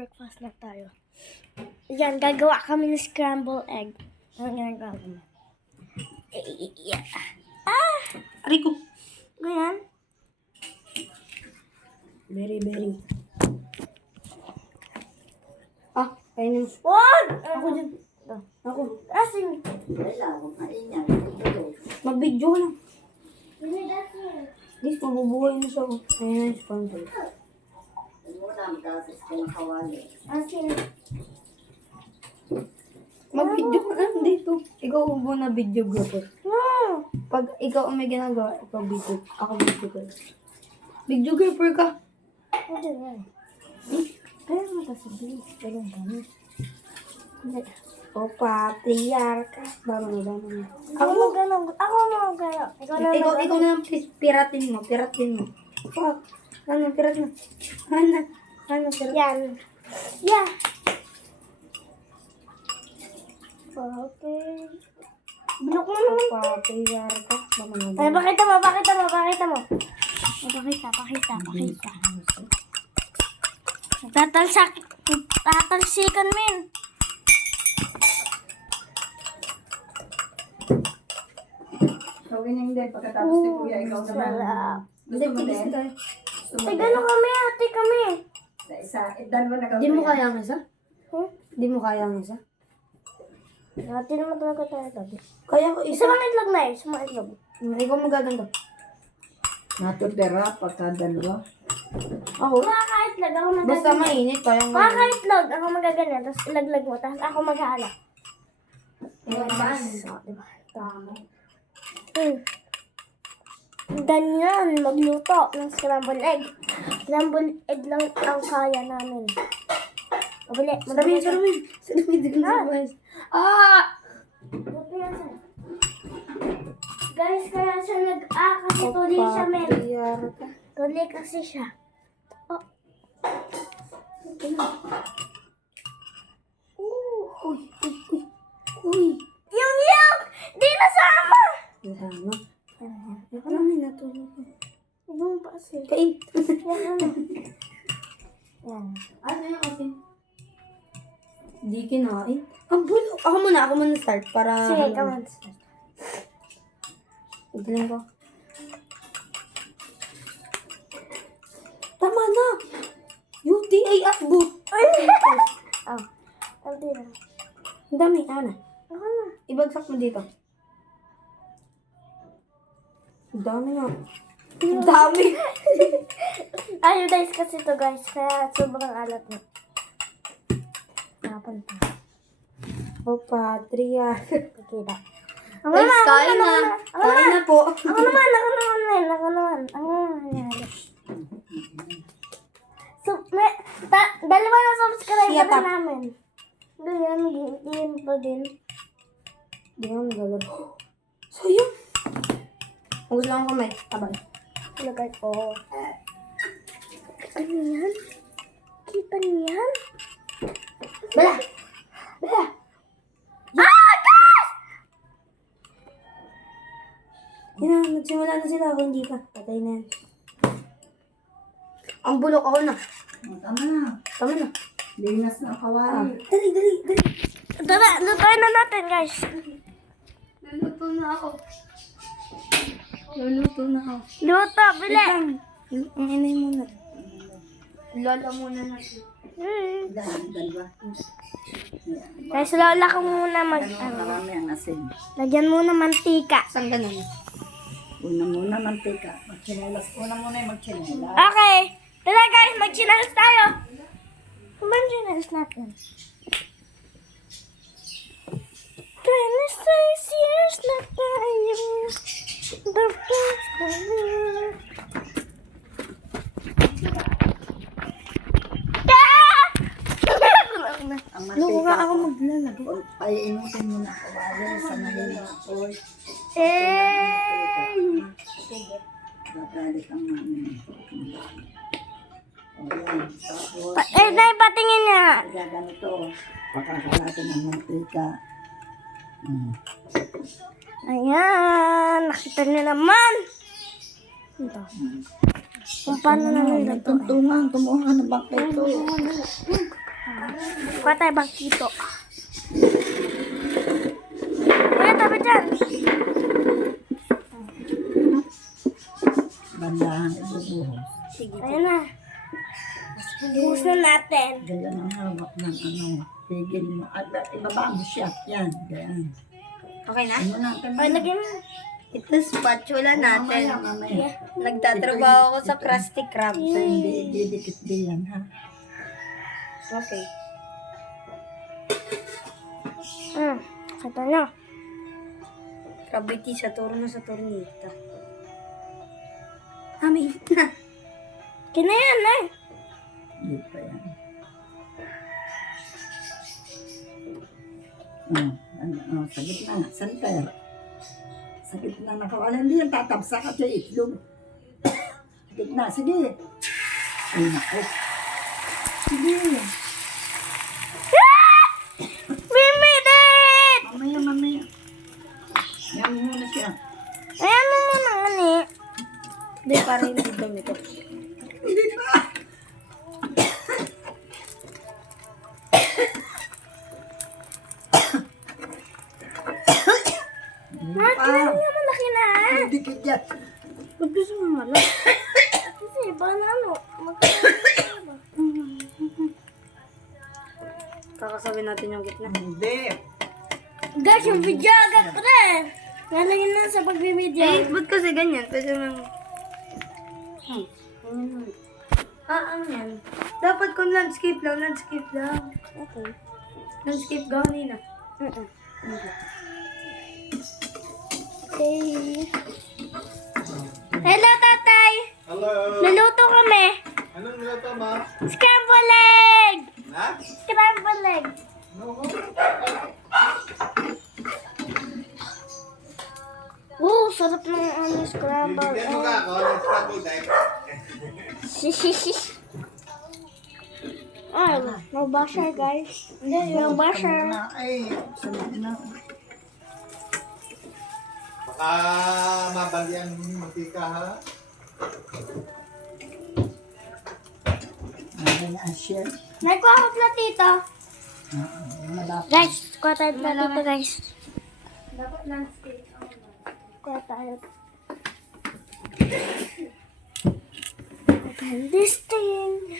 Breakfast na tayo. Yan, gagawa kami ng scrambled egg. Ano ginagawa mo? Yeah. Aray ko. Ganyan. Very. Kainin mo. Wag! Ako dyan. Ako. Asin. Mag-video ka lang. Hindi asin. Guys, mabubuhay na siya. Ayun na yung sponsor. Asin. Mag-video ka lang dito. Ikaw muna videographer. No. Pag ikaw ang may ginagawa, ikaw video. Ako videographer. Videographer ka. Hindi yan. Kaya mo ito sabihin. Ganyan kami. O, patriarka. Bama na. Ako magano. Ikaw na Ikaw na lang, please. Piratin mo. Fuck. Pirat na. Pirat. Yan. Yeah. Okay. Binok mo naman. Patriarka. Bama na. Ay, pakita mo. Pakita. Tatalsikan min. Gawin na hindi. Pagkatapos ni Kuya, ikaw naman. Sarap. Gusto mo din? Gusto mo Ay, din? gano'n kami, ate kami. Sa isa. Dalawa na gawin. Di mo kaya ang isa? Hmm? Di mo kaya ang isa? Ate naman talaga tayo gabi. Kaya ko Isa isa. mga itlog na isa mga itlog. Ikaw magaganda. Natutera pagka dalawa. Ako? Makakaitlog, ako Basta magaganyan. mainit. Kaya nga. Makakaitlog, ako magaganyan, tapos ilaglag mo, tapos ako maghahala. Diba? Tama. Ganyan, magluto ng scrambled egg. Scrambled egg lang ang kaya namin. Mabili. Sabi, di ko na guys. Guys, kaya siya kasi tuli siya, men. Patriarka. Tuli kasi siya. Oh. Uy. Yung! Di nasama! Nasama. Ako naman natulog. Ibang pa kasi. Kain. Yan, ano. Yan. Ano yung kasi? Di kinain. Ang bulo. Ako muna start para... Sige, come on. Itilan ko. Tama na! UTI akbo! Oh. Hindi na. Ang dami. Ano na? Ako na. Ibagsak mo dito. Ang dami na. Ang dami! Iodized kasi to guys, kaya sobrang alat na. Kapan pa. O, Patria. Kikita. Ako Guys, naman, kain na. Kain na po. Ako naman. Nangyari. So, dalawa na subscriber Shut up. namin. Ganyan, ganyan pa din. Di nga maglalaro. Sayang. Huwag lang ang kamay. Tabay. Lagay ko. Ano yan? Kita niyo yan? Bala! Guys! Yan, nagsimula na sila. Ako hindi pa. Patay na yan. Ang bulok ako na. Tama na. Tama na. Linas na ang kawali. Dali. Tara, lutuin na natin guys. Luluto na ako. Luto, bili. Ang inay muna. Lola muna natin. Dalawa. Guys, lola ko muna Marami ang asin. lagyan muna mantika. Saan ganun? Una muna mantika. Magchinelas. Una muna yung magchinelas. Okay. Tara guys, mag-chinalas tayo. Mag-chinalas natin. 26 years na tayo. The first time. Ang Luko mantika. nga ako maglalagay. Ay, inutin mo na kawali sa mahina apoy. Eh! Gagalit ang mami. Ayan. Tapos, Nay, patingin niya. gaganito. Pagkakalatin ng mantika. Ayan, nakita niyo naman. Ito. Kung paano namin ito. Tuntungan, tumuha ng bangkito. Kuha tayo bangkito. Kuya, tabi dyan. Bandahan ibubuhos. Sige. Ayun na. Buhos na natin. Ganyan ang hawak ng ano. Tigil mo. At ibaba mo siya. Yan. Ganyan. Okay na? Ano natin Ay, lagyan mo. Ito spatula natin. Mamaya. Nagtatrabaho ako sa Krusty Krab. Ito hindi didikit din yan ha. Okay. Ito na. Gravity sa turo na sa tornita. Amin na. Kinayan na. Hindi pa yan. Sa gitna. Center. Sa gitna na kawalan. Hindi yan tatabsa ka sa itlog. Sa gitna. Sige. Ay naku. Sige. We made it! Mamaya. Yan muna siya. Ayan mo muna, ani. Hindi, para hindi dumi ko. Hindi pa. Kinayan niya malaki na. Dikit yan. Ba't gusto mo malak? Kasi, baka ano, magkakaroon ba? Kakasawin natin yung gitna. Hindi. Guys, yung video agad ko rin. Nalagyan na sa pagbibideo. Eh, ba't kasi ganyan? Pwede naman. Ano yan? Dapat kung landscape lang. Okay. Landscape gawin na. Okay. Hello, tatay. Hello! Naluto kami. Anong niluto mo? Scrambled egg! Ha? Scrambled egg. No. Sarap ng ano, scrambled Bibigyan mo ka egg. ako ng scrambled egg. Ay, no basher, guys. No basher. Ay, sunod na. Baka mabali ang mantika ha? Ano na siya? Nagkuha ko platito. Malapit. Guys, kuha tayo platito, guys. Dapat landscape. Kuha tayo. This thing.